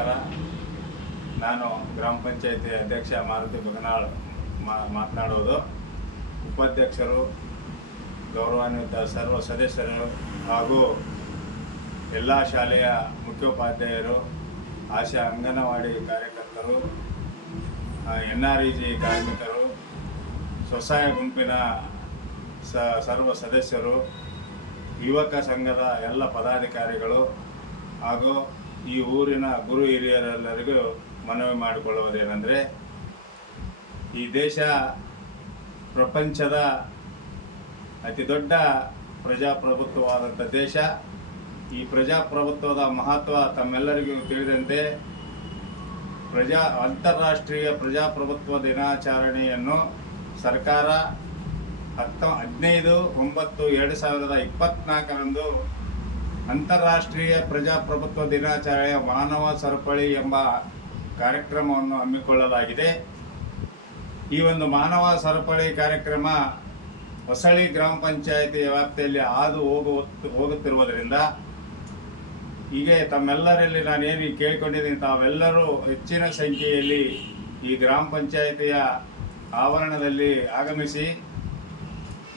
ನಮಸ್ಕಾರ. ನಾನು ಗ್ರಾಮ ಪಂಚಾಯತಿ ಅಧ್ಯಕ್ಷ ಮಾರುತಿ ಬಗನಾಳ್ ಮಾತನಾಡೋದು. ಉಪಾಧ್ಯಕ್ಷರು, ಗೌರವಾನ್ವಿತ ಸರ್ವ ಸದಸ್ಯರು ಹಾಗೂ ಎಲ್ಲ ಶಾಲೆಯ ಮುಖ್ಯೋಪಾಧ್ಯಾಯರು, ಆಶಾ ಅಂಗನವಾಡಿ ಕಾರ್ಯಕರ್ತರು ಎನ್ ಆರ್ ಇ ಜಿ ಕಾರ್ಮಿಕರು, ಸ್ವಸಹಾಯ ಗುಂಪಿನ ಸ, ಸರ್ವ ಸದಸ್ಯರು, ಯುವಕ ಸಂಘದ ಎಲ್ಲ ಪದಾಧಿಕಾರಿಗಳು ಹಾಗೂ ಈ ಊರಿನ ಗುರು ಹಿರಿಯರೆಲ್ಲರಿಗೂ ಮನವಿ ಮಾಡಿಕೊಳ್ಳುವುದೇನೆಂದರೆ, ಈ ದೇಶ ಪ್ರಪಂಚದ ಅತಿ ದೊಡ್ಡ ಪ್ರಜಾಪ್ರಭುತ್ವವಾದಂಥ ದೇಶ. ಈ ಪ್ರಜಾಪ್ರಭುತ್ವದ ಮಹತ್ವ ತಮ್ಮೆಲ್ಲರಿಗೂ ತಿಳಿದಂತೆ, ಪ್ರಜಾ ಅಂತಾರಾಷ್ಟ್ರೀಯ ಪ್ರಜಾಪ್ರಭುತ್ವ ದಿನಾಚರಣೆಯನ್ನು ಸರ್ಕಾರ ಹತ್ತ ಹದಿನೈದು ಒಂಬತ್ತು ಎರಡು ಸಾವಿರದ ಇಪ್ಪತ್ನಾಲ್ಕರಂದು ಅಂತಾರಾಷ್ಟ್ರೀಯ ಪ್ರಜಾಪ್ರಭುತ್ವ ದಿನಾಚರಣೆಯ ಮಾನವ ಸರಪಳಿ ಎಂಬ ಕಾರ್ಯಕ್ರಮವನ್ನು ಹಮ್ಮಿಕೊಳ್ಳಲಾಗಿದೆ. ಈ ಒಂದು ಮಾನವ ಸರಪಳಿ ಕಾರ್ಯಕ್ರಮ ಹೊಸಳಿ ಗ್ರಾಮ ಪಂಚಾಯಿತಿ ವ್ಯಾಪ್ತಿಯಲ್ಲಿ ಹಾದು ಹೋಗುವ ಹೋಗುತ್ತಿರುವುದರಿಂದ ಹೀಗೆ ತಮ್ಮೆಲ್ಲರಲ್ಲಿ ನಾನೇನು ಕೇಳಿಕೊಂಡಿದ್ದೀನಿ, ತಾವೆಲ್ಲರೂ ಹೆಚ್ಚಿನ ಸಂಖ್ಯೆಯಲ್ಲಿ ಈ ಗ್ರಾಮ ಪಂಚಾಯಿತಿಯ ಆವರಣದಲ್ಲಿ ಆಗಮಿಸಿ,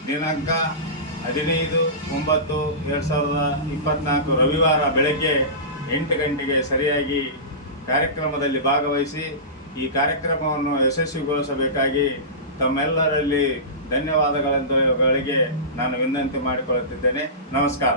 ದಿನಾಂಕ ಹದಿನೈದು, ಒಂಬತ್ತು, ಎರಡು ಸಾವಿರದ ಇಪ್ಪತ್ನಾಲ್ಕು ರವಿವಾರ ಬೆಳಗ್ಗೆ ಎಂಟು ಗಂಟೆಗೆ ಸರಿಯಾಗಿ ಕಾರ್ಯಕ್ರಮದಲ್ಲಿ ಭಾಗವಹಿಸಿ ಈ ಕಾರ್ಯಕ್ರಮವನ್ನು ಯಶಸ್ವಿಗೊಳಿಸಬೇಕಾಗಿ ತಮ್ಮೆಲ್ಲರಲ್ಲಿ ಧನ್ಯವಾದಗಳಂತಗಳಿಗೆ ನಾನು ವಿನಂತಿ ಮಾಡಿಕೊಳ್ಳುತ್ತಿದ್ದೇನೆ. ನಮಸ್ಕಾರ.